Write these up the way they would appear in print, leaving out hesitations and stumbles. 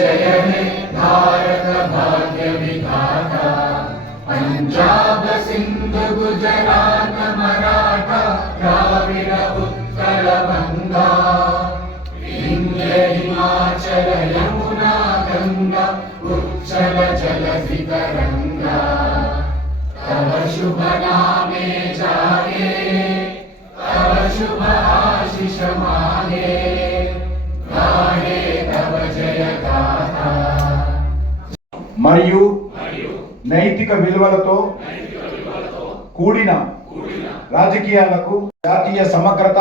जय हे भारत भाग्य विधाता पंजाब सिंधु गुजरात मराठा द्राविड उत्कल बंगा विंध्य हिमाचल यमुना गंगा उच्चल जलधि तरंगा तव शुभ नामे जागे तव शुभ आशीष मांगे गाहे तव जय गाथा మరియు నైతిక విలువలతో కూడిన రాజకీయాలకు జాతీయ సమగ్రత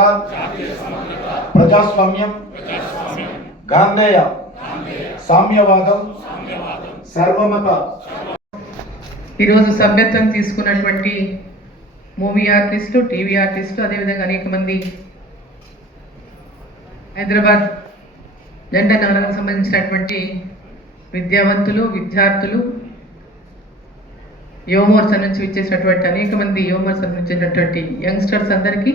ప్రజాస్వామ్యం గాంధేయ సామ్యవాదం సర్వమత ఈరోజు సభ్యత్వం తీసుకున్నటువంటి మూవీ ఆర్టిస్టు, టీవీ ఆర్టిస్టు, అదేవిధంగా అనేక మంది హైదరాబాద్ జెండా నగరానికి సంబంధించినటువంటి విద్యావంతులు, విద్యార్థులు, యువమోర్చా నుంచి విచ్చేసినటువంటి అనేక మంది యువమోర్చా నుంచి వచ్చినటువంటి యంగ్స్టర్స్ అందరికీ,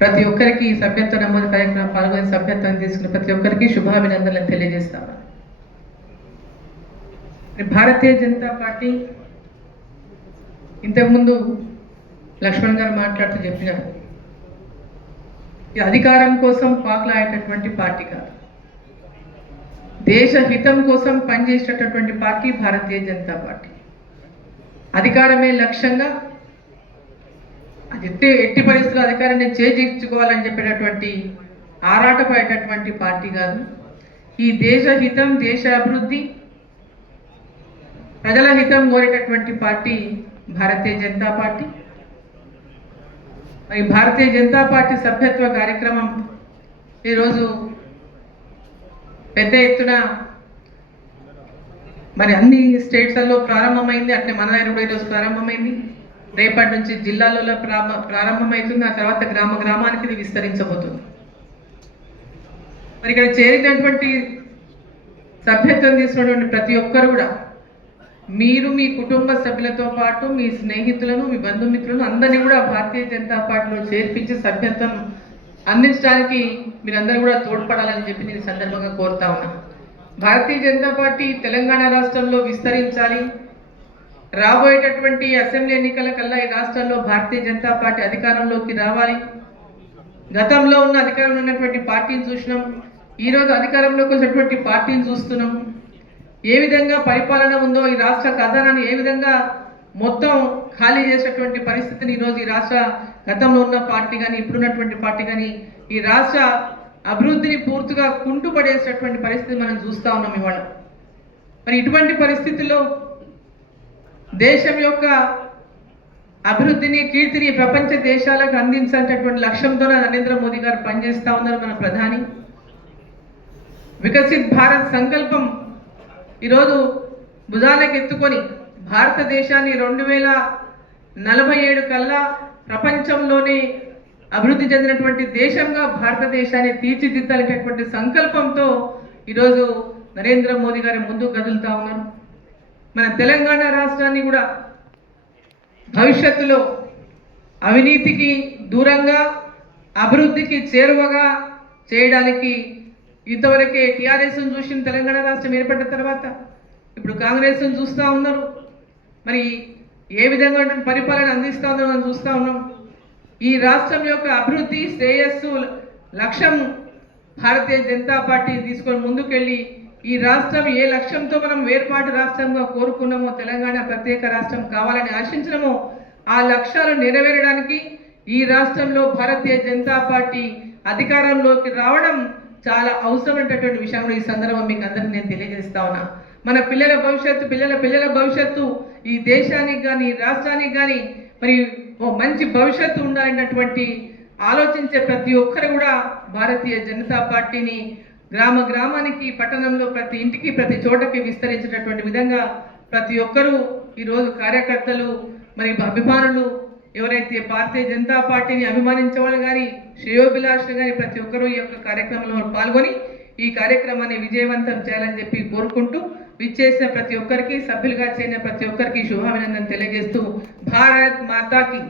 ప్రతి ఒక్కరికి సభ్యత్వ నమోదు కార్యక్రమం పాల్గొని సభ్యత్వం తీసుకున్న ప్రతి ఒక్కరికి శుభాభినందనలు తెలియజేస్తాను. భారతీయ జనతా పార్టీ ఇంతకుముందు లక్ష్మణ్ గారు మాట్లాడుతూ చెప్పినారు, అధికారం కోసం పాకులాడేటటువంటి పార్టీ కాదు, దేశ హితం కోసం పనిచేసేటటువంటి పార్టీ భారతీయ జనతా పార్టీ. అధికారమే లక్ష్యంగా అది ఎట్టి పరిస్థితుల్లో అధికారాన్ని చేజిక్చుకోవాలని చెప్పేటటువంటి ఆరాటపడేటటువంటి పార్టీ కాదు. ఈ దేశ హితం, దేశ అభివృద్ధి, ప్రజల హితం కోరేటటువంటి పార్టీ భారతీయ జనతా పార్టీ. మరి భారతీయ జనతా పార్టీ సభ్యత్వ కార్యక్రమం ఈరోజు పెద్ద ఎత్తున మరి అన్ని స్టేట్స్లలో ప్రారంభమైంది. అట్లే మన దగ్గర కూడా ఈరోజు ప్రారంభమైంది. రేపటి నుంచి జిల్లాలలో ప్రారంభమవుతుంది. ఆ తర్వాత గ్రామ గ్రామానికి ఇది విస్తరించబోతుంది. మరి ఇక్కడ చేరినటువంటి సభ్యత్వం తీసుకున్నటువంటి ప్రతి ఒక్కరు కూడా మీరు మీ కుటుంబ సభ్యులతో పాటు మీ స్నేహితులను, మీ బంధుమిత్రులను అందరినీ కూడా భారతీయ జనతా పార్టీలో చేర్పించి సభ్యత్వం అందించడానికి మీరందరూ కూడా తోడ్పడాలని చెప్పి నేను సందర్భంగా కోరుతా ఉన్నా. భారతీయ జనతా పార్టీ తెలంగాణ రాష్ట్రంలో విస్తరించాలి. రాబోయేటటువంటి అసెంబ్లీ ఎన్నికల కల్లా ఈ రాష్ట్రాల్లో భారతీయ జనతా పార్టీ అధికారంలోకి రావాలి. గతంలో ఉన్న అధికారంలో ఉన్నటువంటి పార్టీని చూసినాం, ఈరోజు అధికారంలోకి వచ్చినటువంటి పార్టీని చూస్తున్నాం. ఏ విధంగా పరిపాలన ఉందో, ఈ రాష్ట్ర ఖజానాన్ని ఏ విధంగా మొత్తం ఖాళీ చేసేటువంటి పరిస్థితిని ఈరోజు ఈ రాష్ట్ర గతంలో ఉన్న పార్టీ కానీ ఇప్పుడున్నటువంటి పార్టీ కానీ ఈ రాష్ట్ర అభివృద్ధిని పూర్తిగా కుంటుపడేసేటటువంటి పరిస్థితి మనం చూస్తూ ఉన్నాం ఇవాళ. మరి ఇటువంటి పరిస్థితుల్లో దేశం యొక్క అభివృద్ధిని, కీర్తిని ప్రపంచ దేశాలకు అందించాలనేటువంటి లక్ష్యంతో నరేంద్ర మోదీ గారు పనిచేస్తూ ఉన్నారు. మన ప్రధాని వికసిత్ భారత్ సంకల్పం ఈరోజు భుజాలకు ఎత్తుకొని భారతదేశాన్ని 2047 కల్లా ప్రపంచంలోనే అభివృద్ధి చెందినటువంటి దేశంగా భారతదేశాన్ని తీర్చిదిద్దాలనేటువంటి సంకల్పంతో ఈరోజు నరేంద్ర మోదీ గారు ముందుకు కదులుతూ ఉన్నారు. మన తెలంగాణ రాష్ట్రాన్ని కూడా భవిష్యత్తులో అవినీతికి దూరంగా, అభివృద్ధికి చేరువగా చేయడానికి ఇంతవరకే టీఆర్ఎస్ను చూసిన తెలంగాణ రాష్ట్రం ఏర్పడిన తర్వాత ఇప్పుడు కాంగ్రెస్ను చూస్తూ ఉన్నారు. మరి ఏ విధంగా పరిపాలన అందిస్తూ ఉందో మనం చూస్తూ ఉన్నాం. ఈ రాష్ట్రం యొక్క అభివృద్ధి, శ్రేయస్సు లక్ష్యం భారతీయ జనతా పార్టీ తీసుకొని ముందుకెళ్ళి ఈ రాష్ట్రం ఏ లక్ష్యంతో మనం వేర్పాటు రాష్ట్రంగా కోరుకున్నామో, తెలంగాణ ప్రత్యేక రాష్ట్రం కావాలని ఆశించినామో ఆ లక్ష్యాలు నెరవేరడానికి ఈ రాష్ట్రంలో భారతీయ జనతా పార్టీ అధికారంలోకి రావడం చాలా అవసరమైనటువంటి విషయం కూడా ఈ సందర్భం మీకు అందరికీ నేను తెలియజేస్తా ఉన్నా. మన పిల్లల భవిష్యత్తు, పిల్లల భవిష్యత్తు, ఈ దేశానికి కానీ రాష్ట్రానికి కానీ మరి ఓ మంచి భవిష్యత్తు ఉండాలన్నటువంటి ఆలోచించే ప్రతి ఒక్కరు కూడా భారతీయ జనతా పార్టీని గ్రామ గ్రామానికి, పట్టణంలో ప్రతి ఇంటికి, ప్రతి చోటకి విస్తరించేటటువంటి విధంగా ప్రతి ఒక్కరూ ఈరోజు కార్యకర్తలు, మరి అభిమానులు ఎవరైతే భారతీయ జనతా పార్టీని అభిమానించే వాళ్ళు కానీ, శ్రేయోభిలాషులు కానీ ప్రతి ఒక్కరూ ఈ యొక్క కార్యక్రమంలో పాల్గొని ఈ కార్యక్రమాన్ని విజయవంతం చేయాలని చెప్పి కోరుకుంటూ, విచ్చేసిన ప్రతి ఒక్కరికి, సభ్యులుగా చేరిన ప్రతి ఒక్కరికి శుభాభినందనలు తెలియజేస్తూ భారత్ మాతాకి